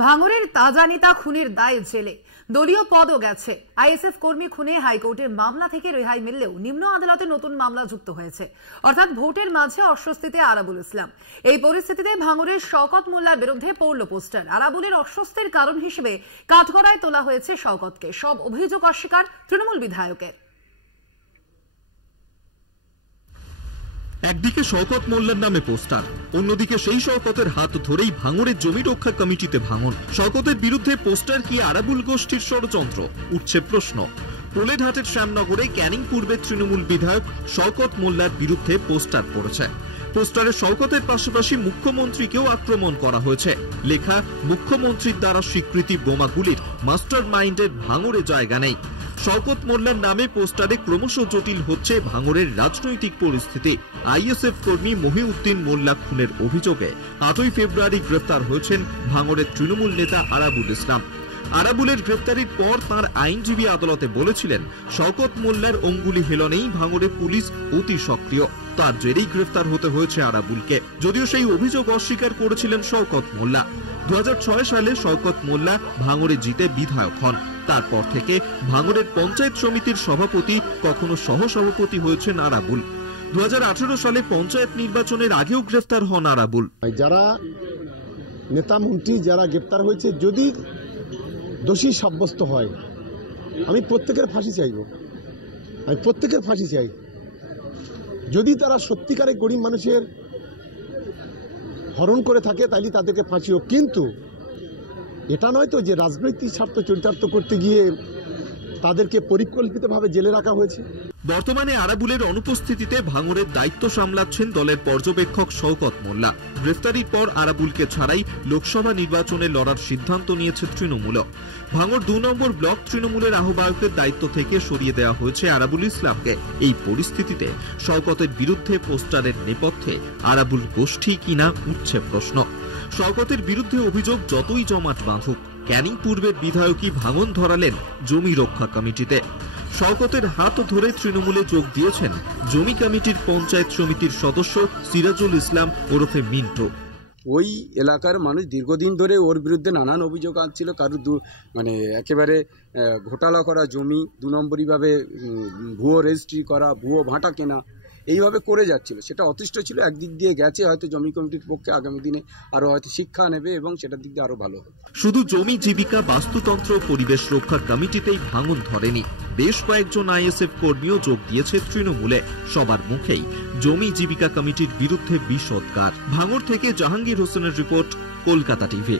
ভাঙড়ের তাজা নেতা খুনের দায়ে জেলে, দলীয় পদও গেছে। আইএসএফ কর্মী খুনে হাইকোর্টের মামলা থেকে রেহাই মিললেও নিম্ন আদালতে নতুন মামলা যুক্ত হয়েছে, অর্থাৎ ভোটের মাঝে অস্বস্তিতে আরাবুল ইসলাম। এই পরিস্থিতিতে ভাঙড়ের শওকত মোল্লার বিরুদ্ধে পড়ল পোস্টার। আরাবুলের অস্বস্তির কারণ হিসেবে কাঠগড়ায় তোলা হয়েছে শওকতকে। সব অভিযোগ অস্বীকার তৃণমূল বিধায়কের। একদিকে শওকত মোল্লার নামে পোস্টার, অন্যদিকে সেই শওকতের হাত ধরেই ভাঙড়ের জমি রক্ষা কমিটিতে ভাঙন। শওকতের বিরুদ্ধে পোস্টার কি আরাবুল গোষ্ঠীর ষড়যন্ত্র? উঠছে প্রশ্ন। কোলেঘাটের শ্যামনগরে ক্যানিং পূর্বের তৃণমূল বিধায়ক শওকত মোল্লার বিরুদ্ধে পোস্টার পড়েছে। পোস্টারে শওকতের পাশাপাশি মুখ্যমন্ত্রীকেও আক্রমণ করা হয়েছে। লেখা, মুখ্যমন্ত্রীর দ্বারা স্বীকৃতি বোমাগুলির মাস্টার মাইন্ডের ভাঙড়ে জায়গা নেই। শওকত মোল্লার নামে পোস্টারে ক্রমশ জটিল হচ্ছে ভাঙড়ের রাজনৈতিক পরিস্থিতি। আইএসএফ কর্মী মহিউদ্দিন মোল্লা খুনের অভিযোগে 8ই ফেব্রুয়ারি গ্রেফতার হয়েছেন ভাঙড়ের তৃণমূল নেতা আরাবুল ইসলাম। আরাবুলের গ্রেফতারির পর তার আইনজীবী আদালতে বলেছিলেন, শওকত মোল্লার অঙ্গুলি হেলনেই ভাঙড়ে পুলিশ অতি সক্রিয়। তার জেরেই গ্রেফতার হতে হয়েছে আরাবুলকে। যদিও সেই অভিযোগ অস্বীকার করেছিলেন শওকত মোল্লা। 2006 সালে শওকত মোল্লা ভাঙড়ে জিতে বিধায়ক হন। তারপর থেকে ভাঙড়ের পঞ্চায়েত সমিতির সভাপতি, কখনো সহসভাপতি হয়েছেন আরাবুল। 2018 সালে পঞ্চায়েত নির্বাচনের আগেও গ্রেফতার হন আরাবুল। যারা নেতা মন্ত্রী যারা গ্রেফতার হয়েছে, যদি দোষী সাব্যস্ত হয়, আমি প্রত্যেকের ফাঁসি চাইব। আমি প্রত্যেকের ফাঁসি চাই। যদি তারা সত্যিকারে গরিব মানুষের হরণ করে থাকে, তাহলে তাদেরকে ফাঁসি হোক। কিন্তু এটা নয় তো যে রাজনৈতিক স্বার্থ চরিতার্থ করতে গিয়ে তাদেরকে পরিকল্পিতভাবে জেলে রাখা হয়েছে। বর্তমানে আরাবুলের অনুপস্থিতিতে ভাঙড়ের দায়িত্ব সামলাচ্ছেন দলের পর্যবেক্ষক শওকত মোল্লা। গ্রেফতারির পর আরাবুলকে ছাড়াই লোকসভা নির্বাচনে লড়ার সিদ্ধান্ত নিয়েছে তৃণমূল। ভাঙড় 2 নম্বর ব্লক তৃণমূলের আহ্বায়কের দায়িত্ব থেকে সরিয়ে দেওয়া হয়েছে আরাবুল ইসলামকে। এই পরিস্থিতিতে শওকতের বিরুদ্ধে পোস্টারের নেপথ্যে আরাবুল গোষ্ঠী কিনা উঠছে প্রশ্ন। শওকতের বিরুদ্ধে অভিযোগ যতই জমাট বাঁধুক, ক্যানিং পূর্বের বিধায়কই ভাঙন ধরালেন জমি রক্ষা কমিটিতে। শওকতের হাত ধরে তৃণমূলে যোগ দিয়েছেন জমি কমিটির পঞ্চায়েত সমিতির সদস্য সিরাজুল ইসলাম ওরফে মিন্টু। ওই এলাকার মানুষ দীর্ঘদিন ধরে ওর বিরুদ্ধে নানান অভিযোগ আনছিল। কারো একেবারে ঘোটালা করা জমি, 2 নম্বরীভাবে ভুয়ো রেজিস্ট্রি করা, ভুয়ো ভাটা কেনা, এইভাবে করে যাচ্ছিল। সেটা অতিষ্ঠ ছিল। একদিক দিয়ে গেছে, হয়তো জমি কমিটির পক্ষে আগামী দিনে আরো হয়তো শিক্ষা নেবে এবং সেটার দিক দিয়ে আরো ভালো হবে। শুধু জমি জীবিকা বাস্তুতন্ত্র পরিবেশ রক্ষা কমিটিতেই ভাঙন ধরেনি, বেশ কয়েকজন আইএসএফ কর্মীও যোগ দিয়েছে তৃণমূলে। সবার মুখেই জমি জীবিকা কমিটির বিরুদ্ধে বিষোদ্গার। ভাঙড় থেকে জাহাঙ্গীর হোসেনের রিপোর্ট, কলকাতা টিভি।